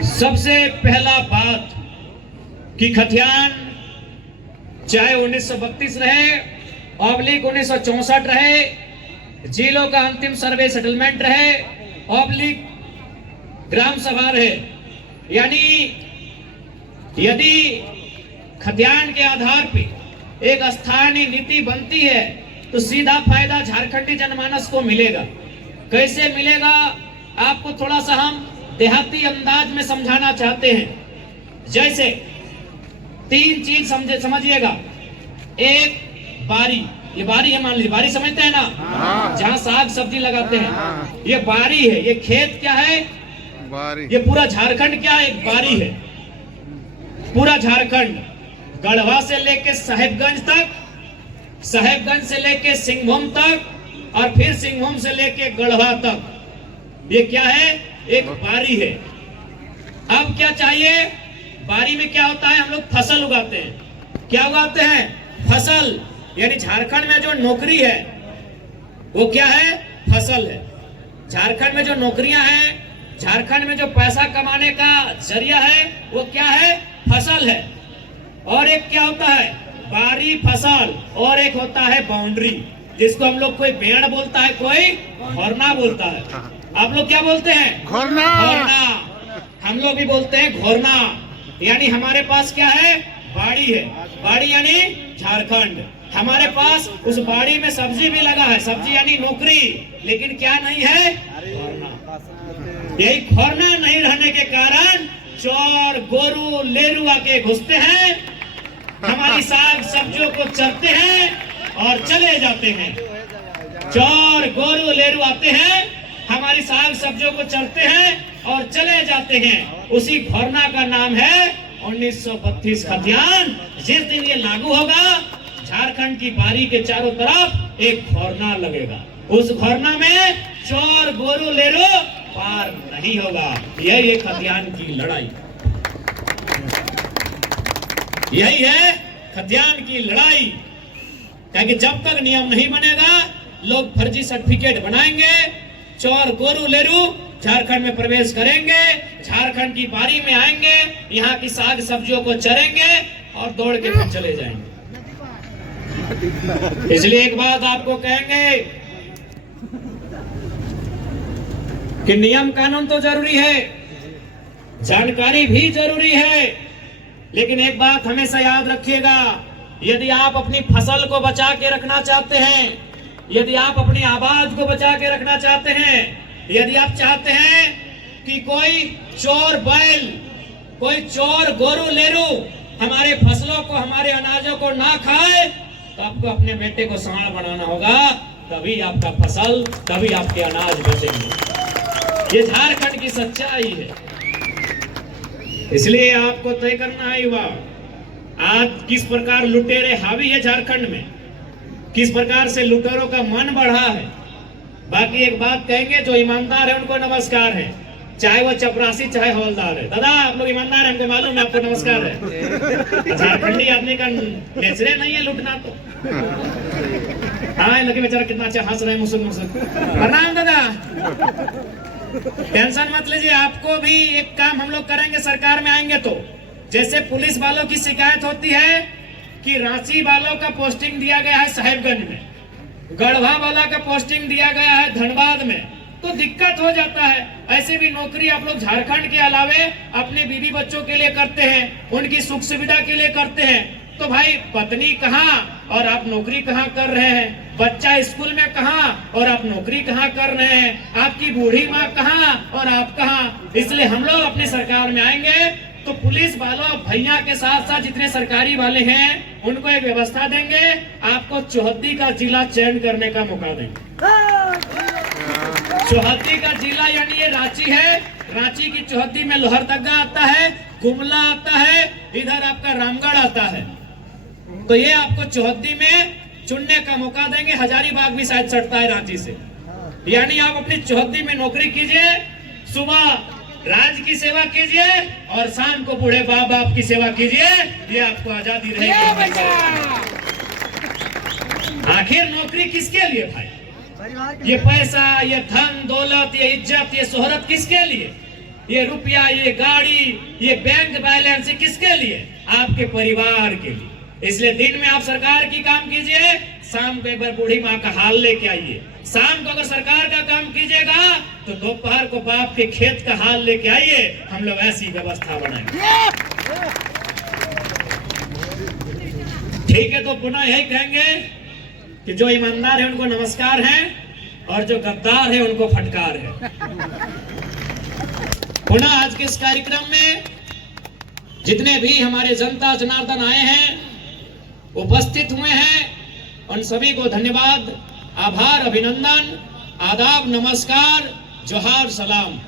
सबसे पहला बात कि खतियान चाहे 1932 रहे ऑब्लिक 1964 रहे, जिलों का अंतिम सर्वे सेटलमेंट रहे ऑब्लिक ग्राम सभा रहे, यानी यदि खतियान के आधार पे एक स्थानीय नीति बनती है तो सीधा फायदा झारखंडी जनमानस को मिलेगा। कैसे मिलेगा आपको थोड़ा सा हम देहाती अंदाज में समझाना चाहते हैं। जैसे तीन चीज समझिएगा। एक बारी, ये बारी है, मान लीजिए बारी समझते हैं ना, जहाँ साग सब्जी लगाते हैं, ये बारी है। ये खेत क्या है? बारी। ये पूरा झारखंड क्या है? एक बारी है। पूरा झारखंड गढ़वा से लेके साहेबगंज तक, साहेबगंज से लेके सिंहभूम तक, और फिर सिंहभूम से लेके गढ़वा तक, ये क्या है? एक बारी है। अब क्या चाहिए? बारी में क्या होता है? हम लोग फसल उगाते हैं। क्या उगाते हैं? फसल। यानी झारखंड में जो नौकरी है वो क्या है? फसल है। झारखंड में जो नौकरियां हैं, झारखंड में जो पैसा कमाने का जरिया है वो क्या है? फसल है। और एक क्या होता है? बारी फसल। और एक होता है बाउंड्री, जिसको हम लोग कोई बेड़ बोलता है, कोई घोरना बोलता है। आप लोग क्या बोलते हैं? घोरना। घोरना। हम लोग भी बोलते हैं घोरना। यानी हमारे पास क्या है? बाड़ी है। बाड़ी यानी झारखंड। हमारे पास उस बाड़ी में सब्जी भी लगा है, सब्जी यानी नौकरी, लेकिन क्या नहीं है? घोरना। यही घोरना नहीं रहने के कारण चोर गोरू लेरू आके घुसते हैं, हमारी साग सब्जियों को चरते हैं और चले जाते हैं। चोर गोरू लेरू आते हैं, हमारी साग सब्जियों को चरते हैं और चले जाते हैं। उसी घोरना का नाम है 1932 खतियान। जिस दिन ये लागू होगा, झारखंड की बारी के चारों तरफ एक घोरना लगेगा। उस घोरना में चोर गोरू लेरू पार नहीं होगा। यही है खतियान की लड़ाई, यही है खतियान की लड़ाई। क्योंकि जब तक नियम नहीं बनेगा, लोग फर्जी सर्टिफिकेट बनाएंगे, चोर गोरू लेरू झारखंड में प्रवेश करेंगे, झारखंड की बारी में आएंगे, यहाँ की साग सब्जियों को चरेंगे और दौड़ के फिर चले जाएंगे। इसलिए एक बात आपको कहेंगे कि नियम कानून तो जरूरी है, जानकारी भी जरूरी है, लेकिन एक बात हमेशा याद रखिएगा, यदि आप अपनी फसल को बचा के रखना चाहते हैं, यदि आप अपनी आबाद को बचा के रखना चाहते हैं, यदि आप चाहते हैं कि कोई चोर बैल, कोई चोर गोरू लेरू हमारे फसलों को, हमारे अनाजों को ना खाए, तो आपको अपने बेटे को सांड बनाना होगा, तभी आपका फसल, तभी आपके अनाज बचेंगे। ये झारखंड की सच्चाई है। इसलिए आपको तय करना है युवा, आज किस प्रकार लुटेरे हावी है झारखंड में, किस प्रकार से लुटेरों का मन बढ़ा है। बाकी एक बात कहेंगे, जो ईमानदार है उनको नमस्कार है, चाहे वो चपरासी चाहे हवलदार है। दादा आप लोग ईमानदार हैं, हमको मालूम है, आपको नमस्कार है। झारखंडी आदमी का नेचरे नहीं है लूटना। तो हाँ, लगे बेचारा कितना अच्छा हंस रहे हैं, मुसुक मुसुक। प्रणाम दादा, टेंशन मत लीजिए। आपको भी एक काम हम लोग करेंगे, सरकार में आएंगे तो, जैसे पुलिस वालों की शिकायत होती है कि रांची वालों का पोस्टिंग दिया गया है साहेबगंज में, गढ़वा वाला का पोस्टिंग दिया गया है धनबाद में, तो दिक्कत हो जाता है। ऐसे भी नौकरी आप लोग झारखंड के अलावे अपने बीवी बच्चों के लिए करते हैं, उनकी सुख सुविधा के लिए करते हैं। तो भाई पत्नी कहाँ और आप नौकरी कहाँ कर रहे हैं, बच्चा स्कूल में कहाँ और आप नौकरी कहाँ कर रहे हैं, आपकी बूढ़ी माँ कहाँ और आप कहाँ। इसलिए हम लोग अपनी सरकार में आएंगे तो पुलिस वालों भैया के साथ साथ जितने सरकारी वाले हैं उनको एक व्यवस्था देंगे, आपको चौहद्दी का जिला चयन करने का मौका देंगे। चौहद्दी का जिला यानी ये रांची है, रांची की चौहद्दी में लोहरदगा आता है, गुमला आता है, इधर आपका रामगढ़ आता है। तो ये आपको चौहद्दी में चुनने का मौका देंगे। हजारीबाग भी शायद सटता है रांची से। यानी आप अपनी चौहद्दी में नौकरी कीजिए, सुबह राज्य की सेवा कीजिए और शाम को बूढ़े बाप बाप की सेवा कीजिए, ये आपको आजादी रहेगी। आखिर नौकरी किसके लिए भाई? ये पैसा, ये धन दौलत, ये इज्जत, ये शोहरत किसके लिए? ये रुपया, ये गाड़ी, ये बैंक बैलेंस, ये किसके लिए? आपके परिवार के लिए। इसलिए दिन में आप सरकार की काम कीजिए, शाम को एक बार बूढ़ी माँ का हाल लेके आइए। शाम को अगर सरकार का काम कीजिएगा तो दोपहर को बाप के खेत का हाल लेके आइए। हम लोग ऐसी व्यवस्था बनाएंगे। ठीक है, तो पुनः यही कहेंगे कि जो ईमानदार है उनको नमस्कार है और जो गद्दार है उनको फटकार है। पुनः आज के इस कार्यक्रम में जितने भी हमारे जनता जनार्दन आए हैं, उपस्थित हुए हैं, उन सभी को धन्यवाद, आभार, अभिनंदन, आदाब, नमस्कार, जोहार, सलाम।